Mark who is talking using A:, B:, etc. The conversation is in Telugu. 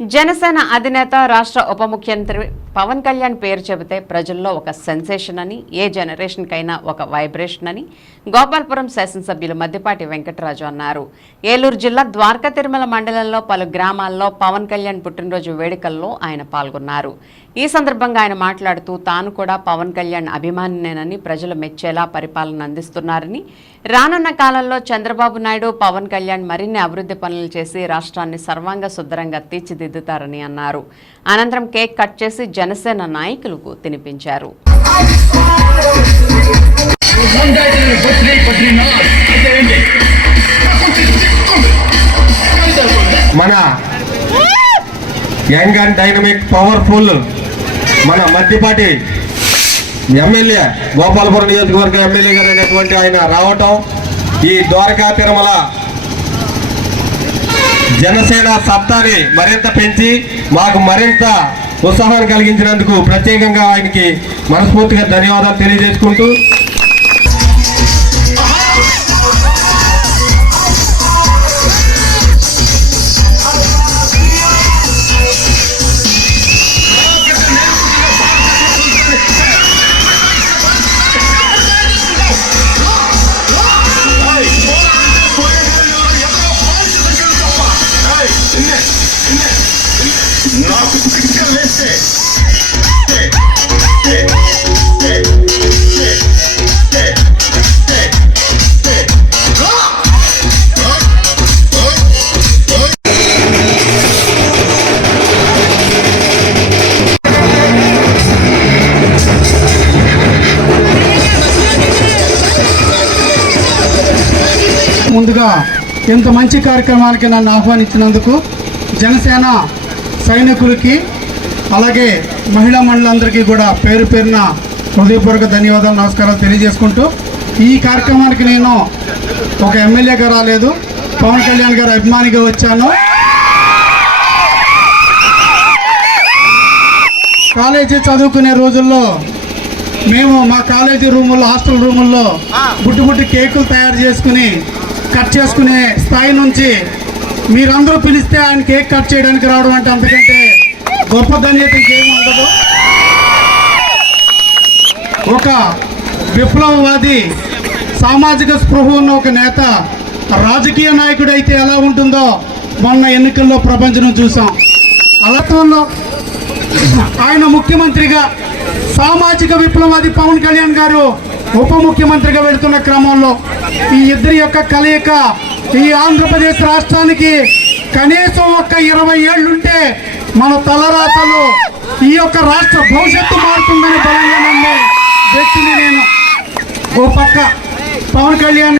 A: జనసేన అధినేత రాష్ట్ర ఉప ముఖ్యమంత్రి పవన్ కళ్యాణ్ పేరు చెబితే ప్రజల్లో ఒక సెన్సేషన్ అని ఏ జనరేషన్కైనా ఒక వైబ్రేషన్ అని గోపాల్పురం శాసనసభ్యులు మద్దిపాటి వెంకటరాజు అన్నారు. ఏలూరు జిల్లా ద్వారకా తిరుమల మండలంలో పలు గ్రామాల్లో పవన్ కళ్యాణ్ పుట్టినరోజు వేడుకల్లో ఆయన పాల్గొన్నారు. ఈ సందర్భంగా ఆయన మాట్లాడుతూ తాను కూడా పవన్ కళ్యాణ్ అభిమానినేనని ప్రజలు మెచ్చేలా పరిపాలన అందిస్తున్నారని రానున్న కాలంలో చంద్రబాబు నాయుడు పవన్ కళ్యాణ్ మరిన్ని అభివృద్ధి పనులు చేసి రాష్ట్రాన్ని సర్వాంగ సుందరంగా తీర్చిదిద్దుతారని అన్నారు. అనంతరం కేక్ కట్ చేసి జనసేన నాయకులకు తినిపించారు.
B: మన యంగ్ అండ్ డైనమిక్ పవర్ఫుల్ మన మధ్యపాటి ఎమ్మెల్యే గోపాలపురం నియోజకవర్గ ఎమ్మెల్యే గారు అనేటువంటి ఆయన రావటం ఈ ద్వారకా తిరుమల జనసేన సత్తాని మరింత పెంచి మాకు మరింత ఉత్సాహాన్ని కలిగించినందుకు ప్రత్యేకంగా ఆయనకి మనస్ఫూర్తిగా ధన్యవాదాలు తెలియజేసుకుంటూ
C: నాకు వేస్తే
D: ముందుగా ఇంత మంచి కార్యక్రమానికి నన్ను ఆహ్వానించినందుకు జనసేన సైనికులకి అలాగే మహిళా మండలందరికీ కూడా పేరు పేరున హృదయపూర్వక ధన్యవాదాలు నమస్కారాలు తెలియజేసుకుంటూ ఈ కార్యక్రమానికి నేను ఒక ఎమ్మెల్యేగా రాలేదు పవన్ కళ్యాణ్ గారు అభిమానిగా వచ్చాను. కాలేజీ చదువుకునే రోజుల్లో మేము మా కాలేజీ రూముల్లో హాస్టల్ రూముల్లో బుట్టి బుట్టి కేకులు తయారు చేసుకుని కట్ చేసుకునే స్థాయి నుంచి మీరందరూ పిలిస్తే ఆయన కేక్ కట్ చేయడానికి రావడం అంటే అంతకంటే గొప్ప ధన్యత ఇంకేమి ఉండదు. ఒక విప్లవవాది సామాజిక స్పృహ ఉన్న ఒక నేత రాజకీయ నాయకుడు అయితే ఎలా ఉంటుందో మొన్న ఎన్నికల్లో ప్రపంచం చూసాం. అలత్వంలో ఆయన ముఖ్యమంత్రిగా సామాజిక విప్లవాది పవన్ కళ్యాణ్ గారు ఉప ముఖ్యమంత్రిగా వెళుతున్న క్రమంలో ఈ ఇద్దరి యొక్క కలయిక ఈ ఆంధ్రప్రదేశ్ రాష్ట్రానికి కనీసం ఒక్క ఇరవై ఏళ్ళుంటే మన తలరాతలు ఈ యొక్క రాష్ట్ర భవిష్యత్తు మారుతుందని బలంగా నమ్మే వ్యక్తిని నేను ఓ పక్క పవన్ కళ్యాణ్